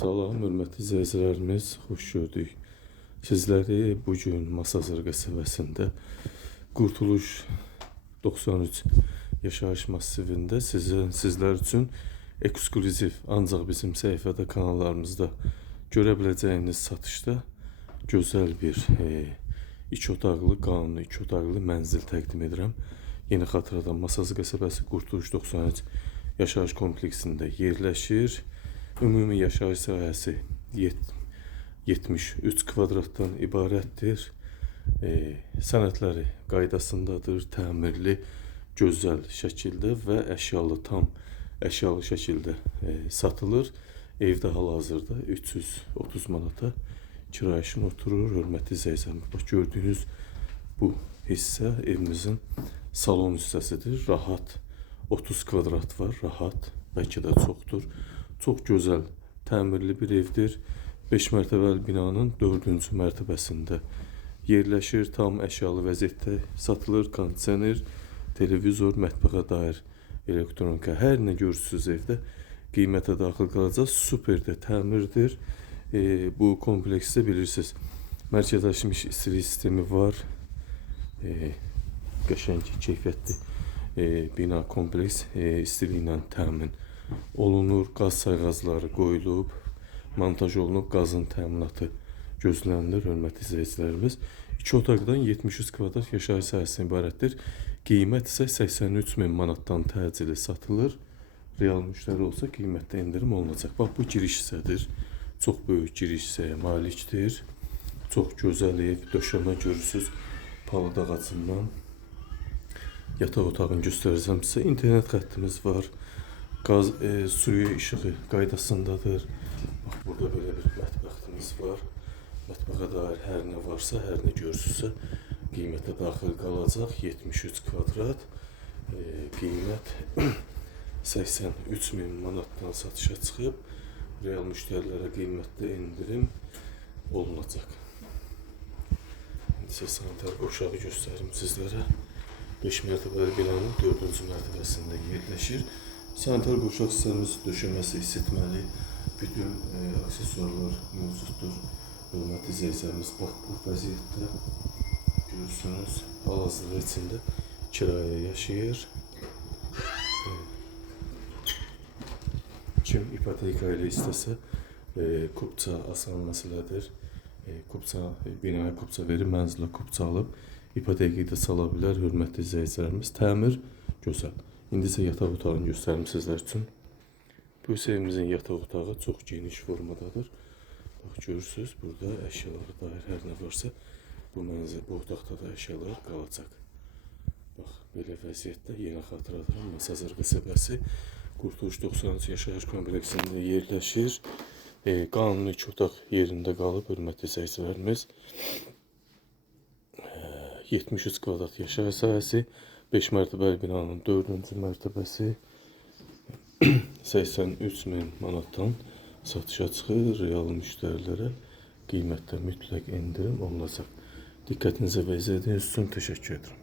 Salam, hörmətli izləyicilərimiz, xoş gördük. Sizləri bugün Masazır qəsəbəsində Qurtuluş 93 yaşayış massivində sizlər üçün eksklüziv, ancaq bizim səhifədə, kanallarımızda görə biləcəyiniz satışda gözəl bir iki otaqlı, qanuni iki otaqlı mənzil təqdim edirəm. Yeni xatırladan Masazır qəsəbəsi Qurtuluş 93 yaşayış kompleksində yerləşir. Ümumi yaşayış sahəsi 73 kvadratdan ibarətdir. Sənədləri qaydasındadır, təmirli, gözəl şəkildə və əşyalı, tam əşyalı şəkildə satılır. Evdə hal-hazırda 330 manata kirayəşin oturur. Hörmətli izləyicilərimiz, bax gördüyünüz bu hissə evimizin salon hissəsidir. Rahat 30 kvadrat var, rahat, bəlkə də çoxdur. Çox gözəl, təmirli bir evdir. 5 mərtəbəli binanın 4-cü mərtəbəsində yerləşir. Tam əşyalı vəziyyətdə satılır. Kondisioner, televizor, mətbəxə dair elektronika, hər nə görürsünüz evdə qiymətə daxil qalacaq. Super də təmirdir. Bu kompleksdə bilirsiniz, mərkəzləşmiş istilik sistemi var. Qəşəng, keyfiyyətli bina kompleks istiliklə təmin olunur. Qaz sayğacları qoyulub, montaj olunub, qazın təminatı gözlənilir. Hörmətli izləyicilərimiz, 2 otaqdan 73 kvadrat yaşayış sahəsindən ibarətdir. Qiymət isə 83.000 manatdan təcili satılır. Real müştəri olsa qiymətdə endirim olunacaq. Bax, bu giriş hissədir. Çox böyük giriş hissəyə malikdir. Çox gözəl ev, döşəmə görürsünüz palıd ağacından. Yataq otağını göstərəcəm sizə. İnternet xəttimiz var. Qaz, suyu, işığı qaydasındadır. Bax, burada belə bir mətbəximiz var. Mətbəxə dair hər nə varsa, hər nə görürsünüzsə qiymətə daxil qalacaq. 73 kvadrat. Qiymət 83.000 manatdan satışa çıxıb. Real müştərilərə qiymətdə endirim olunacaq. İndi isə sanitar qovşağı göstərim sizlərə. 5 mərtəbəli binanın 4-cü mərtəbəsində yerləşir. Sanitar qovşaq hissəmiz döşəməsi, isitməli, bütün aksesuarlar mövcuddur. Hörmətli izləyicilərimiz, bax, bu vəziyyətdə görürsünüz, hal-hazırda içində kirayə yaşayır. Kim ipoteka ilə istəsə, kupça asan məsələdir. Binaya kupça verir, mənzilə kupça alıb, ipotekayı da sala bilər. Hörmətli izləyicilərimiz, təmir gözəl. İndi isə yataq otağını göstərim sizlər üçün. Bu isə evimizin yataq otağı çox geniş formadadır. Bax, görürsünüz, burada əşyalara dair hər nə varsa bu otaqda da əşyalar qalacaq. Bax, belə vəziyyətdə yenə xatırladıram, Masazır qəsəbəsi Qurtuluş 93 yaşayış kompleksində yerləşir. Qanuni 2 otaq yerində qalıb, hörmətli izləyicilərimiz. 73 kvadrat yaşayış sahəsi, 5 mərtəbəli binanın 4-cü mərtəbəsi 83.000 manatdan satışa çıxır. Real müştərilərə qiymətdə mütləq endirim olunacaq. Diqqətinizə və izlədiyiniz üçün təşəkkür edirəm.